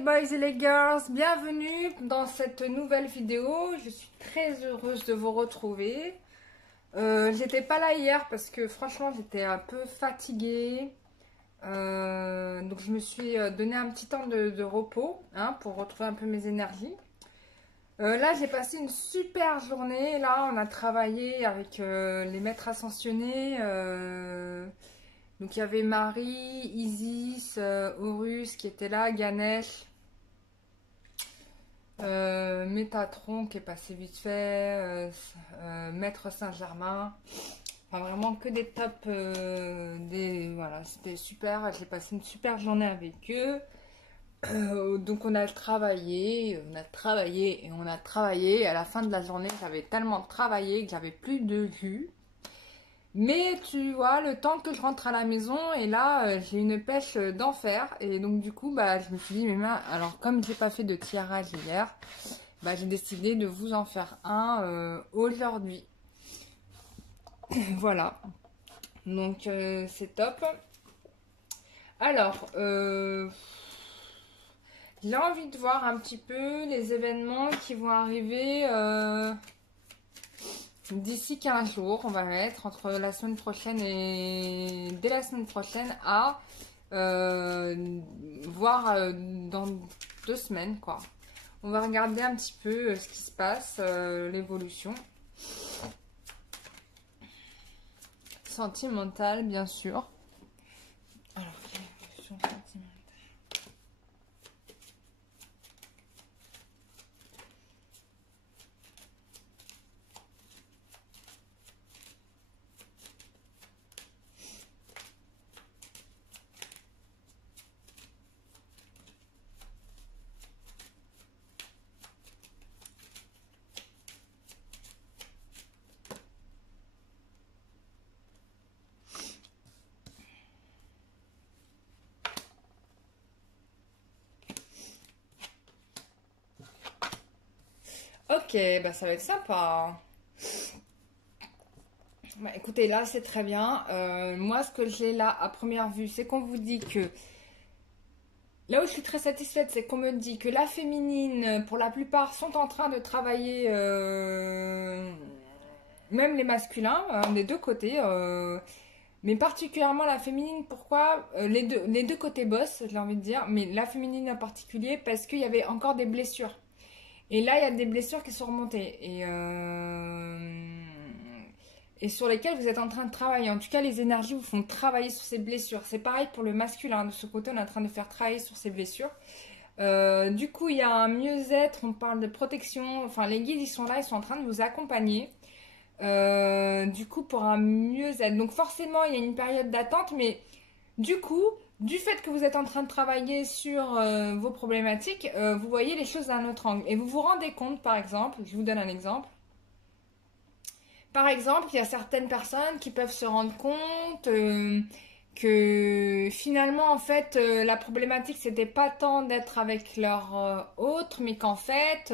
boys et les girls, bienvenue dans cette nouvelle vidéo. Je suis très heureuse de vous retrouver. J'étais pas là hier parce que franchement j'étais un peu fatiguée. Donc je me suis donné un petit temps de repos pour retrouver un peu mes énergies. Là j'ai passé une super journée. Là on a travaillé avec les maîtres ascensionnés. Donc il y avait Marie, Isis, Horus qui était là, Ganesh, Métatron qui est passé vite fait, Maître Saint-Germain. Enfin vraiment que des tops, voilà, c'était super. J'ai passé une super journée avec eux. Donc on a travaillé, et on a travaillé. À la fin de la journée, j'avais tellement travaillé que j'avais plus de jus. Mais tu vois, le temps que je rentre à la maison, et là, j'ai une pêche d'enfer. Et donc du coup, je me suis dit, mais alors comme j'ai pas fait de tirage hier, j'ai décidé de vous en faire un aujourd'hui. Voilà. Donc c'est top. Alors, j'ai envie de voir un petit peu les événements qui vont arriver d'ici 15 jours. On va mettre entre la semaine prochaine et dès la semaine prochaine à voir dans 2 semaines quoi. On va regarder un petit peu ce qui se passe, l'évolution sentimentale bien sûr. Alors, l'évolution sentimentale. Ok, ça va être sympa. Écoutez, là c'est très bien. Moi, ce que j'ai là à première vue, c'est qu'on vous dit que là où je suis très satisfaite, c'est qu'on me dit que la féminine, pour la plupart, sont en train de travailler, même les masculins, des deux côtés. Mais particulièrement la féminine, pourquoi les deux côtés bossent, j'ai envie de dire, mais la féminine en particulier, parce qu'il y avait encore des blessures. Et là, il y a des blessures qui sont remontées et sur lesquelles vous êtes en train de travailler. En tout cas, les énergies vous font travailler sur ces blessures. C'est pareil pour le masculin. De ce côté, on est en train de faire travailler sur ces blessures. Du coup, il y a un mieux-être. On parle de protection. Enfin, les guides, ils sont là. Ils sont en train de vous accompagner. Du coup, pour un mieux-être. Donc, forcément, il y a une période d'attente. Mais du coup, du fait que vous êtes en train de travailler sur vos problématiques, vous voyez les choses d'un autre angle. Et vous vous rendez compte, par exemple, je vous donne un exemple. Par exemple, il y a certaines personnes qui peuvent se rendre compte que finalement, en fait, la problématique, c'était pas tant d'être avec leur autre, mais qu'en fait,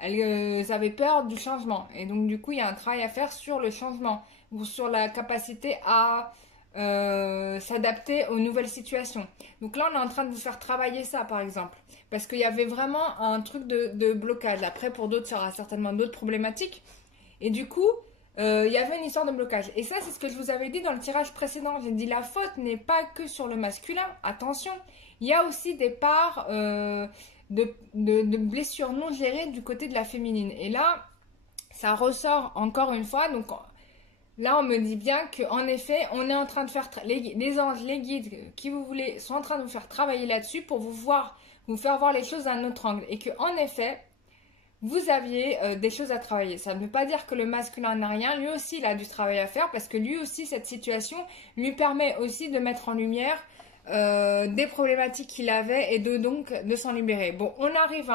elles avaient peur du changement. Et donc, du coup, il y a un travail à faire sur le changement ou sur la capacité à s'adapter aux nouvelles situations. Donc là, on est en train de vous faire travailler ça, par exemple. Parce qu'il y avait vraiment un truc de blocage. Après, pour d'autres, ça aura certainement d'autres problématiques. Et du coup, il y avait une histoire de blocage. Et ça, c'est ce que je vous avais dit dans le tirage précédent. J'ai dit la faute n'est pas que sur le masculin. Attention, il y a aussi des parts de blessures non gérées du côté de la féminine. Et là, ça ressort encore une fois. Donc là, on me dit bien qu'en effet, on est en train de faire les anges, les guides, qui vous voulez, sont en train de vous faire travailler là-dessus pour vous faire voir les choses d'un autre angle. Et qu'en effet, vous aviez des choses à travailler. Ça ne veut pas dire que le masculin n'a rien. Lui aussi, il a du travail à faire parce que lui aussi, cette situation lui permet aussi de mettre en lumière des problématiques qu'il avait et donc de s'en libérer. Bon, on arrive,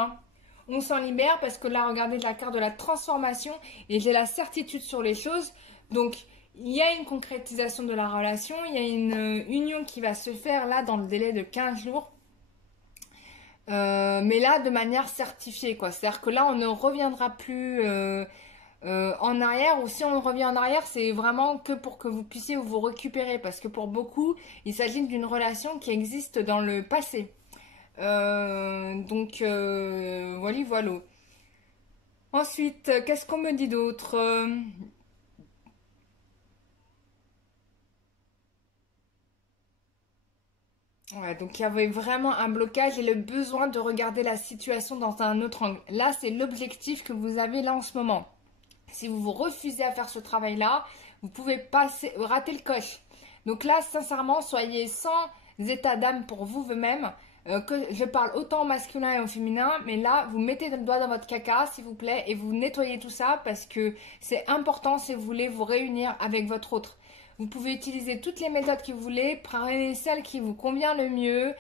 on s'en libère parce que là, regardez la carte de la transformation et j'ai la certitude sur les choses. Donc, il y a une concrétisation de la relation, il y a une union qui va se faire là dans le délai de 15 jours. Mais là de manière certifiée quoi, c'est-à-dire que là on ne reviendra plus en arrière, ou si on revient en arrière c'est vraiment que pour que vous puissiez vous récupérer, parce que pour beaucoup il s'agit d'une relation qui existe dans le passé. Voilà, voilà. Ensuite, qu'est-ce qu'on me dit d'autre? Ouais, donc il y avait vraiment un blocage et le besoin de regarder la situation dans un autre angle. Là, c'est l'objectif que vous avez là en ce moment. Si vous vous refusez à faire ce travail-là, vous pouvez rater le coche. Donc là, sincèrement, soyez sans état d'âme pour vous-même. Que je parle autant au masculin et au féminin, mais là, vous mettez le doigt dans votre caca, s'il vous plaît, et vous nettoyez tout ça parce que c'est important si vous voulez vous réunir avec votre autre. Vous pouvez utiliser toutes les méthodes que vous voulez, prenez celle qui vous convient le mieux.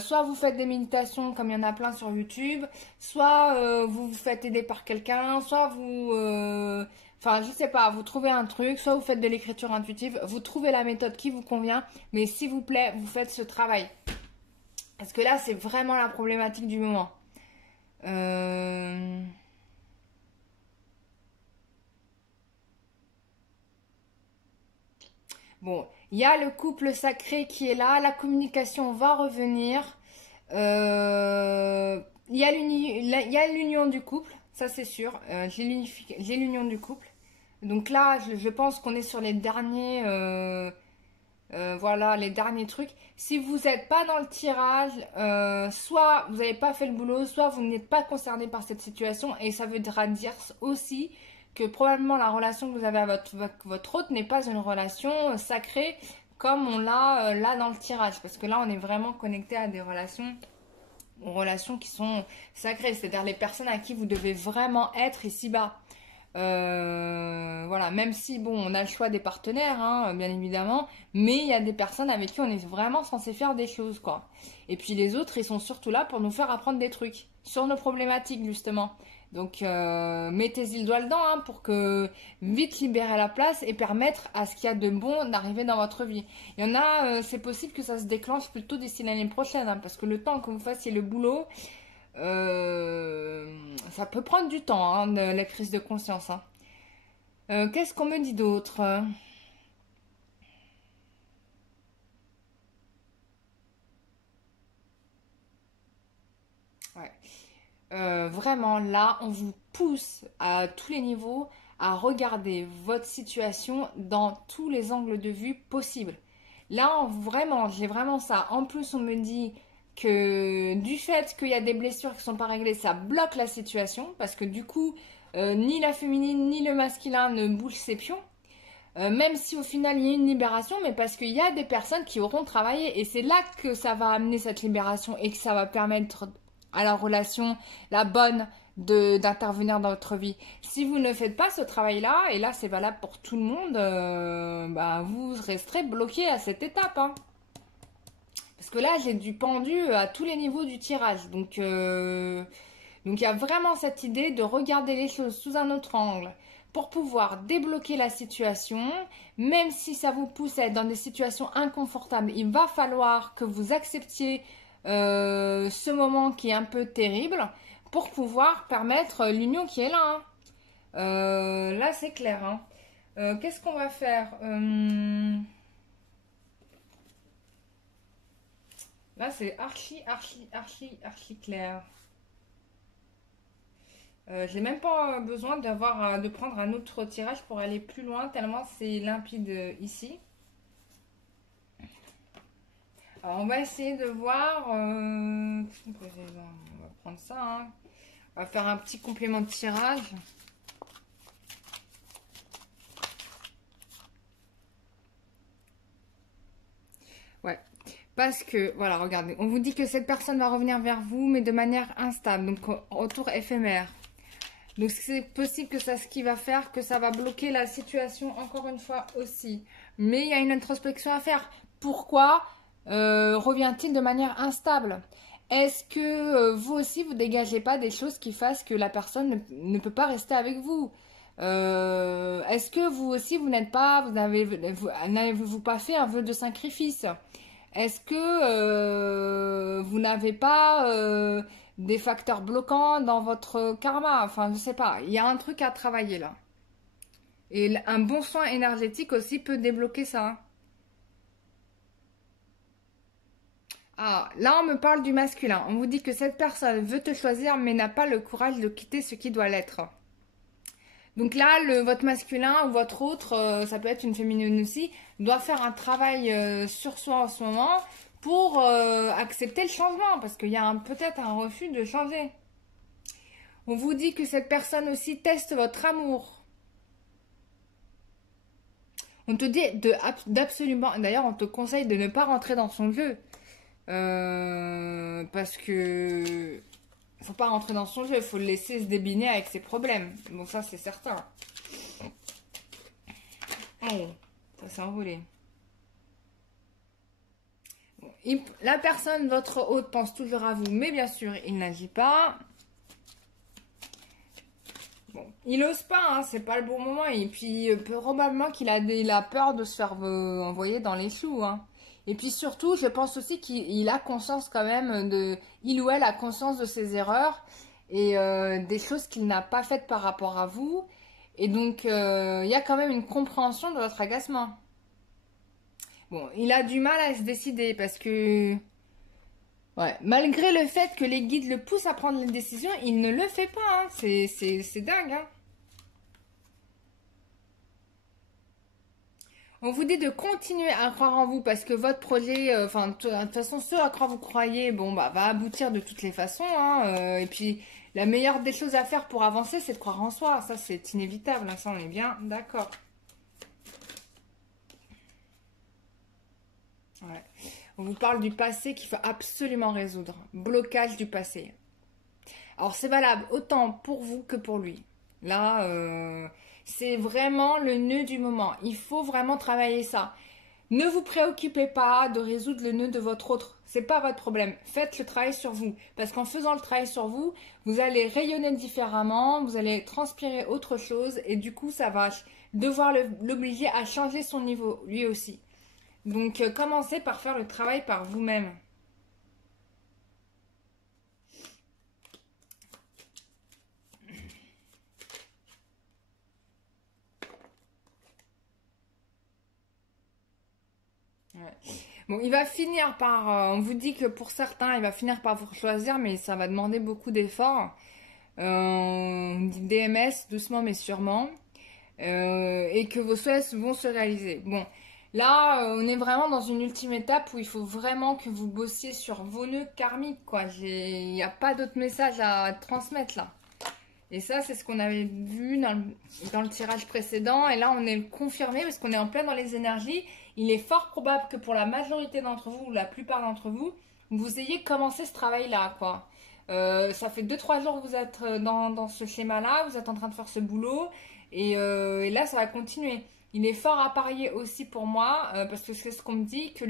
Soit vous faites des méditations comme il y en a plein sur YouTube, soit vous vous faites aider par quelqu'un, soit enfin, je sais pas, vous trouvez un truc, soit vous faites de l'écriture intuitive, vous trouvez la méthode qui vous convient, mais s'il vous plaît, vous faites ce travail. Parce que là, c'est vraiment la problématique du moment. Euh, Bon, il y a le couple sacré qui est là, la communication va revenir. Il y a l'union du couple, ça c'est sûr. J'ai l'union du couple. Donc là, je pense qu'on est sur les derniers, voilà, les derniers trucs. Si vous n'êtes pas dans le tirage, soit vous n'avez pas fait le boulot, soit vous n'êtes pas concerné par cette situation. Et ça voudra dire aussi que probablement la relation que vous avez avec votre hôte n'est pas une relation sacrée comme on l'a là dans le tirage. Parce que là, on est vraiment connecté à des relations aux relations qui sont sacrées, c'est-à-dire les personnes à qui vous devez vraiment être ici-bas. Voilà, même si bon, on a le choix des partenaires, hein, bien évidemment, mais il y a des personnes avec qui on est vraiment censé faire des choses, quoi. Et puis les autres, ils sont surtout là pour nous faire apprendre des trucs sur nos problématiques, justement. Donc mettez-y le doigt dedans hein, pour que vite libérer la place et permettre à ce qu'il y a de bon d'arriver dans votre vie. Il y en a, c'est possible que ça se déclenche plutôt d'ici l'année prochaine, hein, parce que le temps que vous fassiez le boulot, ça peut prendre du temps, hein, la prise de conscience. Hein. Qu'est-ce qu'on me dit d'autre? Ouais. Vraiment, là, on vous pousse à tous les niveaux à regarder votre situation dans tous les angles de vue possibles. Là, vraiment, j'ai vraiment ça. En plus, on me dit que du fait qu'il y a des blessures qui ne sont pas réglées, ça bloque la situation parce que du coup, ni la féminine ni le masculin ne bougent ses pions. Même si au final il y a une libération, mais parce qu'il y a des personnes qui auront travaillé et c'est là que ça va amener cette libération et que ça va permettre à la relation, la bonne, d'intervenir dans votre vie. Si vous ne faites pas ce travail-là, et là c'est valable pour tout le monde, bah, vous resterez bloqué à cette étape. Hein. Parce que là j'ai du pendu à tous les niveaux du tirage. Donc il y a vraiment cette idée de regarder les choses sous un autre angle pour pouvoir débloquer la situation, même si ça vous pousse à être dans des situations inconfortables. Il va falloir que vous acceptiez ce moment qui est un peu terrible pour pouvoir permettre l'union qui est là. Hein. Là, c'est clair. Hein. Qu'est-ce qu'on va faire Là, c'est archi clair. J'ai même pas besoin de prendre un autre tirage pour aller plus loin, tellement c'est limpide ici. Alors, on va essayer de voir. On va prendre ça. Hein. On va faire un petit complément de tirage. Ouais. Parce que, voilà, regardez. On vous dit que cette personne va revenir vers vous, mais de manière instable. Donc, retour éphémère. Donc, c'est possible que ça, ce qui va faire, que ça va bloquer la situation encore une fois aussi. Mais il y a une introspection à faire. Pourquoi revient-il de manière instable? Est-ce que vous aussi, vous dégagez pas des choses qui fassent que la personne ne peut pas rester avec vous? Est-ce que vous aussi, vous n'êtes pas, n'avez-vous pas fait un vœu de sacrifice? Est-ce que vous n'avez pas des facteurs bloquants dans votre karma? Enfin, je sais pas. Il y a un truc à travailler là. Et un bon soin énergétique aussi peut débloquer ça. Hein. Ah, là, on me parle du masculin. On vous dit que cette personne veut te choisir, mais n'a pas le courage de quitter ce qui doit l'être. Donc là, votre masculin ou votre autre, ça peut être une féminine aussi, doit faire un travail sur soi en ce moment pour accepter le changement, parce qu'il y a peut-être un refus de changer. On vous dit que cette personne aussi teste votre amour. On te dit d'absolument, d'ailleurs on te conseille de ne pas rentrer dans son jeu. Parce que faut pas rentrer dans son jeu, il faut le laisser se débiner avec ses problèmes. Bon, ça c'est certain. Oh, ça s'est envolé. Bon, la personne, votre hôte, pense toujours à vous, mais bien sûr, il n'agit pas. Bon, il n'ose pas, hein, c'est pas le bon moment. Et puis, probablement qu'il a peur de se faire envoyer dans les choux, hein. Et puis surtout, je pense aussi qu'il a conscience quand même il ou elle a conscience de ses erreurs et des choses qu'il n'a pas faites par rapport à vous. Et donc, il y a quand même une compréhension de votre agacement. Bon, il a du mal à se décider parce que, ouais, malgré le fait que les guides le poussent à prendre les décisions, il ne le fait pas, hein. C'est dingue, hein. On vous dit de continuer à croire en vous parce que votre projet, enfin, de toute façon, ce à quoi vous croyez, bon, bah, va aboutir de toutes les façons, hein, et puis, la meilleure des choses à faire pour avancer, c'est de croire en soi. Ça, c'est inévitable, hein, ça, on est bien d'accord. Ouais. On vous parle du passé qu'il faut absolument résoudre. Blocage du passé. Alors, c'est valable autant pour vous que pour lui. Là, c'est vraiment le nœud du moment. Il faut vraiment travailler ça. Ne vous préoccupez pas de résoudre le nœud de votre autre. C'est pas votre problème. Faites le travail sur vous. Parce qu'en faisant le travail sur vous, vous allez rayonner différemment, vous allez transpirer autre chose et du coup, ça va devoir l'obliger à changer son niveau, lui aussi. Donc, commencez par faire le travail par vous-même. Ouais. Bon, il va finir par... on vous dit que pour certains, il va finir par vous choisir, mais ça va demander beaucoup d'efforts. On dit DMS, doucement mais sûrement. Et que vos souhaits vont se réaliser. Bon, là, on est vraiment dans une ultime étape où il faut vraiment que vous bossiez sur vos nœuds karmiques, quoi. Il n'y a pas d'autre message à transmettre, là. Et ça, c'est ce qu'on avait vu dans le tirage précédent. Et là, on est confirmé parce qu'on est en plein dans les énergies. Il est fort probable que pour la majorité d'entre vous, ou la plupart d'entre vous, vous ayez commencé ce travail-là, quoi. Ça fait 2-3 jours que vous êtes dans ce schéma-là, vous êtes en train de faire ce boulot. Et là, ça va continuer. Il est fort à parier aussi pour moi, parce que c'est ce qu'on me dit, que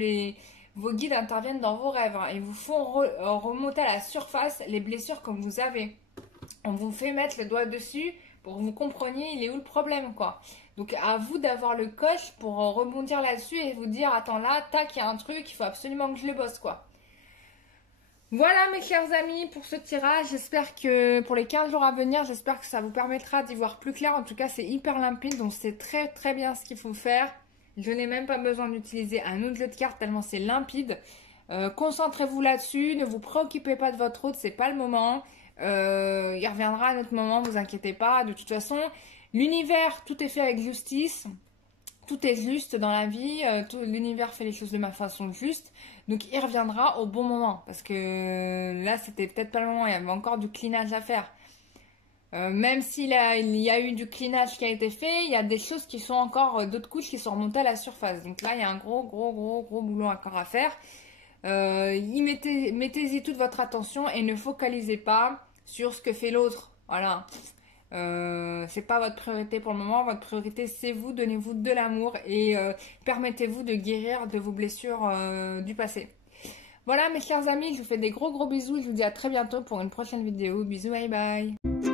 vos guides interviennent dans vos rêves, hein, et vous font remonter à la surface les blessures que vous avez. On vous fait mettre le doigt dessus pour que vous compreniez il est où le problème, quoi. Donc à vous d'avoir le coche pour rebondir là-dessus et vous dire attends là, tac, il y a un truc, il faut absolument que je le bosse, quoi. Voilà mes chers amis pour ce tirage, j'espère que pour les 15 jours à venir, j'espère que ça vous permettra d'y voir plus clair. En tout cas c'est hyper limpide, donc c'est très très bien ce qu'il faut faire. Je n'ai même pas besoin d'utiliser un autre jeu de cartes tellement c'est limpide. Concentrez-vous là-dessus, ne vous préoccupez pas de votre autre, c'est pas le moment. Il reviendra à notre moment, vous inquiétez pas. De toute façon, l'univers, tout est fait avec justice. Tout est juste dans la vie. L'univers fait les choses de ma façon juste. Donc, il reviendra au bon moment. Parce que là, c'était peut-être pas le moment. Il y avait encore du cleanage à faire. Même s'il y a eu du cleanage qui a été fait, il y a des choses qui sont encore, d'autres couches qui sont remontées à la surface. Donc là, il y a un gros boulot encore à faire. Mettez-y toute votre attention et ne focalisez pas sur ce que fait l'autre. Voilà. C'est pas votre priorité pour le moment. Votre priorité, c'est vous. Donnez-vous de l'amour et permettez-vous de guérir de vos blessures du passé. Voilà mes chers amis, je vous fais des gros bisous. Je vous dis à très bientôt pour une prochaine vidéo. Bisous, bye bye.